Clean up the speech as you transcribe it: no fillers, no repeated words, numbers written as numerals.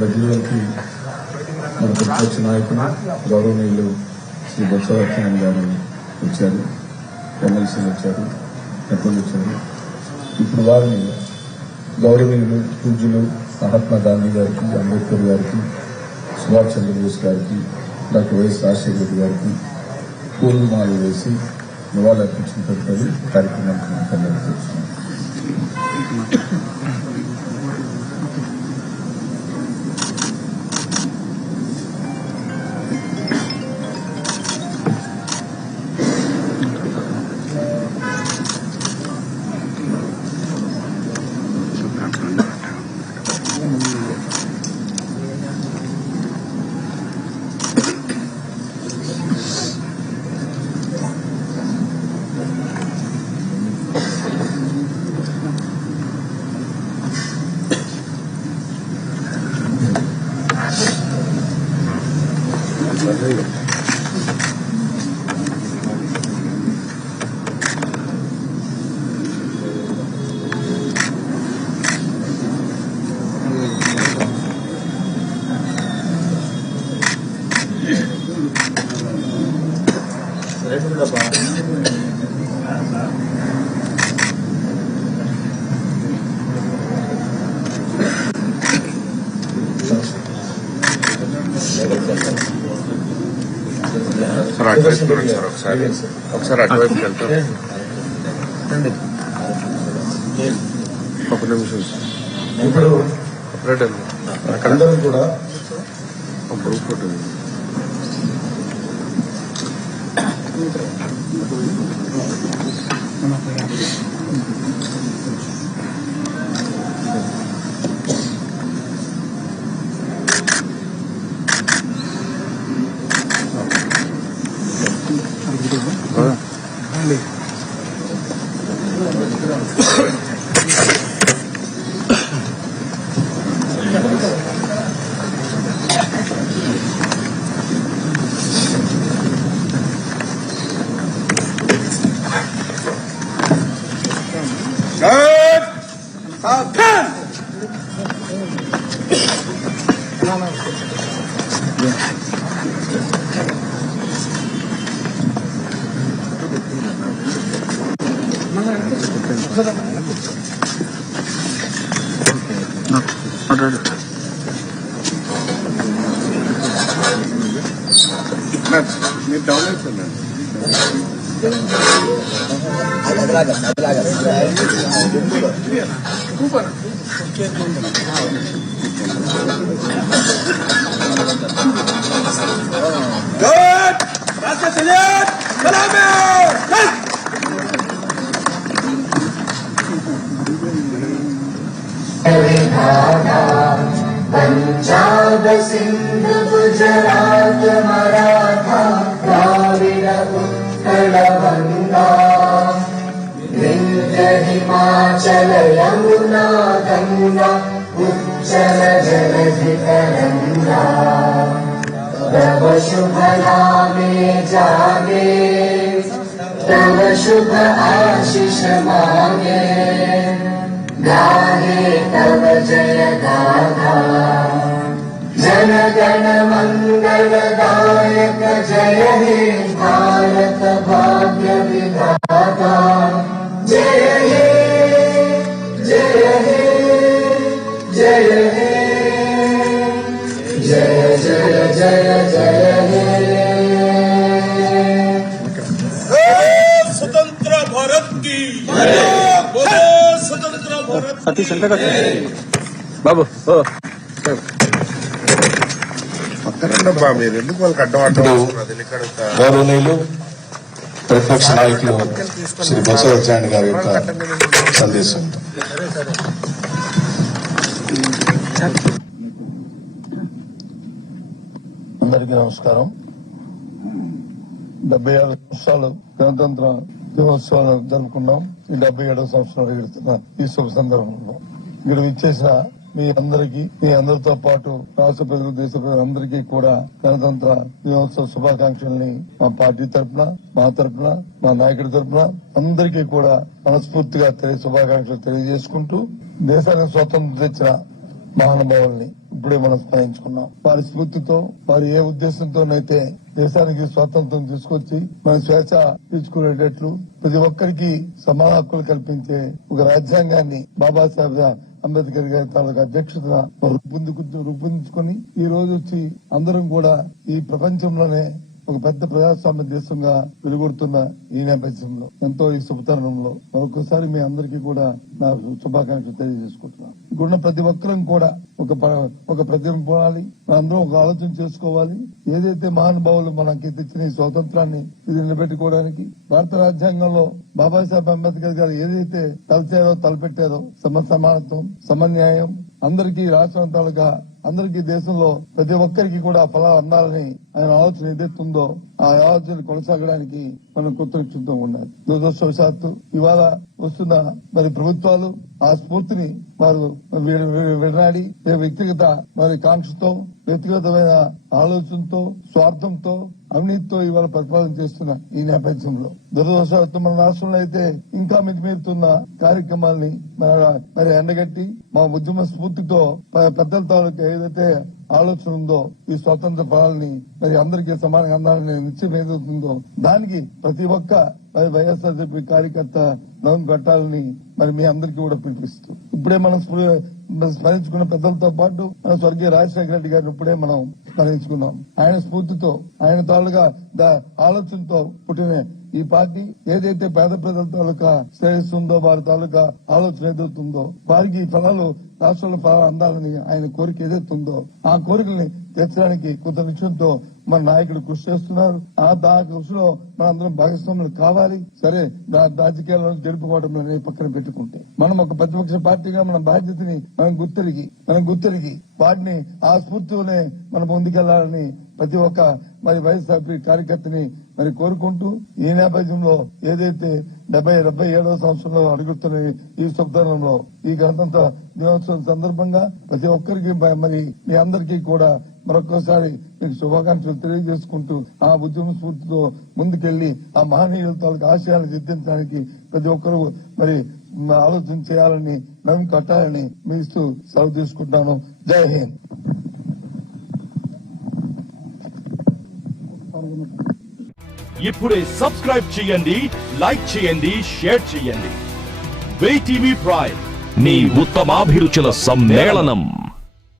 మధ్యలోకి మన ప్రతిపక్ష నాయకులు గౌరవనీయులు శ్రీ బొత్స సత్యనారాయణ గారు వచ్చారు, ఎమ్మెల్సీలు వచ్చారు, ఎంపీలు వచ్చారు. ఇప్పుడు వారిని గౌరవనీయులు పూజ్యులు మహాత్మా గాంధీ గారికి, అంబేద్కర్ గారికి, సుభాష్ చంద్రబోస్ గారికి, డాక్టర్ వైఎస్ రాజశేఖర రెడ్డి గారికి పూలమాలలు వేసి నివాళులర్పించిన తదుపరి కార్యక్రమానికి కళ్యాణిస్తున్నాం. ఒకసారి అటువైపుకి వెళ్తాం. ఒక నిమిషం ఇప్పుడు అందరూ కూడా గ్రూప్ ఫోటో మీరు డౌన్ అయిపోయిందండి. पंजाब सिंध गुजरात मराठा द्राविड उत्कल गंगा विंध्य हिमाचल यमुना गंगा उच्चल जलधि तरंगा तव शुभ नामे जागे तव शुभ आशीष मांगे गाहे तव जय गाथा जन गण मंगलदायक जय हे भारत भाग्य विधाता जय हे जय हे जय हे जय जय जय जय हे स्वतंत्र भारत की स्वतंत्र भारत अति संकट బాబు మీరు ఎందుకు వాళ్ళకి అడ్డం గౌరవనీయులు ప్రతిపక్ష నాయకులు శ్రీ బొత్స సత్యనారాయణ గారి యొక్క సందేశం. అందరికీ నమస్కారం. 77 సంవత్సరాలు గణతంత్ర దినోత్సవాలు జరుపుకున్నాం. ఈ 77వ సంవత్సరం అడుగుతున్న ఈ శుభ సందర్భంలో ఇక్కడ విచ్చేసిన మీ అందరికీ, మీ అందరితో పాటు రాష్ట్ర ప్రజలు, దేశ ప్రజలందరికీ కూడా గణతంత్ర దినోత్సవ శుభాకాంక్షల్ని మా పార్టీ తరఫున, మా తరఫున, మా నాయకుడి తరఫున అందరికీ కూడా మనస్ఫూర్తిగా శుభాకాంక్షలు తెలియజేసుకుంటూ, దేశానికి స్వాతంత్రం తెచ్చిన మహానుభావుల్ని ఇప్పుడే మనం స్మరించుకున్నాం. వారి స్ఫూర్తితో, వారు ఏ ఉద్దేశంతోనైతే దేశానికి స్వాతంత్రం తీసుకొచ్చి మన స్వేచ్ఛ తీర్చుకునేటట్లు ప్రతి ఒక్కరికి సమాన హక్కులు కల్పించే ఒక రాజ్యాంగాన్ని బాబాసాహెబ్ అంబేద్కర్ గారి తాలూకు అధ్యక్షతన రూపొందించుకొని ఈ రోజు వచ్చి అందరం కూడా ఈ ప్రపంచంలోనే ఒక పెద్ద ప్రజాస్వామ్య దేశంగా వెలుగొడుతున్న ఈ నేపథ్యంలో ఎంతో ఈ శుభతరుణంలో మరొకసారి మీ అందరికీ కూడా నా శుభాకాంక్షలు తెలియజేసుకుంటున్నాను. ఇక్కడున్న ప్రతి ఒక్కరం కూడా ఒక ప్రతిమ పోవాలి, మనందరం ఒక ఆలోచన చేసుకోవాలి. ఏదైతే మహానుభావులు మనకి తెచ్చిన ఈ స్వాతంత్రాన్ని ఇది నిలబెట్టుకోవడానికి భారత రాజ్యాంగంలో బాబాసాహెబ్ అంబేద్కర్ గారు ఏదైతే తలపెట్టారో సమానత్వం, సమన్యాయం, అందరికీ రాష్ట్రం తాలూకా అందరికీ దేశంలో ప్రతి ఒక్కరికి కూడా ఫలాలు అందాలని ఆయన ఆలోచన ఏదైతుందో ఆ ఆలోచన కొనసాగడానికి మనం కృతజ్ఞతతో ఉండాలి. దురదృష్టవశాత్తు ఇవాళ వస్తున్న మరి ప్రభుత్వాలు ఆ స్ఫూర్తిని వారు విడనాడి వ్యక్తిగత మరి కాంక్షతో, వ్యక్తిగతమైన ఆలోచనతో, స్వార్థంతో, అవినీతితో ఇవాళ ప్రతిపాదన చేస్తున్న ఈ నేపథ్యంలో దురదృష్టవశాత్తు మన రాష్ట్రంలో అయితే ఇంకా మితిమీరుతున్న కార్యక్రమాల్ని మరి ఎండగట్టి మా ఉద్యమ స్ఫూర్తితో పెద్దల తాలూకా ఏదైతే ఆలోచన ఉందో ఈ స్వాతంత్ర ఫలాల్ని మరి అందరికీ సమానంగా అందాలని నిశ్చయం ఏదవుతుందో దానికి ప్రతి ఒక్క వైఎస్ఆర్సీపీ కార్యకర్త నౌన్ కట్టాలని మరి మీ అందరికీ కూడా పిలిపిస్తూ ఇప్పుడే మనం స్మరించుకున్న పెద్దలతో పాటు మన స్వర్గీయ రాజశేఖర రెడ్డి గారిని ఇప్పుడే మనం స్మరించుకున్నాం. ఆయన స్ఫూర్తితో, ఆయన తాలూకా ఆలోచనతో పుట్టిన ఈ పార్టీ ఏదైతే పేద ప్రజల తాలూకా శ్రేయస్సు ఉందో, వారి తాలూకా ఆలోచన ఏదవుతుందో, వారికి ఫలాలు రాష్ట్రంలో ఫలాలు అందాలని ఆయన కోరిక ఏదైతుందో ఆ కోరికల్ని తీర్చడానికి కొంత నిశ్చయంతో మన నాయకుడు కృషి చేస్తున్నారు. ఆ కృషిలో మనందరం భాగస్వాములు కావాలి. సరే, రాజకీయాలను గెలుపుకోవడం పక్కన పెట్టుకుంటే మనం ఒక ప్రతిపక్ష పార్టీగా మన బాధ్యతని మనం గుర్తిరిగి వాటిని ఆ స్ఫూర్తితోనే మనం ముందుకెళ్లాలని ప్రతి ఒక్క మరి వైఎస్ఆర్పీ కార్యకర్తని మరి కోరుకుంటూ ఈ నేపథ్యంలో ఏదైతే 77వ సంవత్సరంలో అడుగుతున్న ఈ శుభతరుణంలో ఈ గణతంత్ర దినోత్సవం సందర్భంగా ప్రతి ఒక్కరికి మరి మీ అందరికీ కూడా మరొకసారి మీకు శుభాకాంక్షలు తెలియజేసుకుంటూ ఆ ఉద్యమ స్ఫూర్తితో ముందుకెళ్లి ఆ మహనీయుల తాలూకు ఆశయాలను సిద్ధించడానికి ప్రతి ఒక్కరూ మరి ఆలోచన చేయాలని, నవ్వు కట్టాలని మీ ఇస్తూ సెలవు తీసుకుంటాను. జై హింద్. ఇప్పుడే సబ్స్క్రైబ్ చేయండి, లైక్ చేయండి, షేర్ చేయండి. వే టీవీ ప్రైమ్, మీ ఉత్తమాభిరుచుల సమ్మేళనం.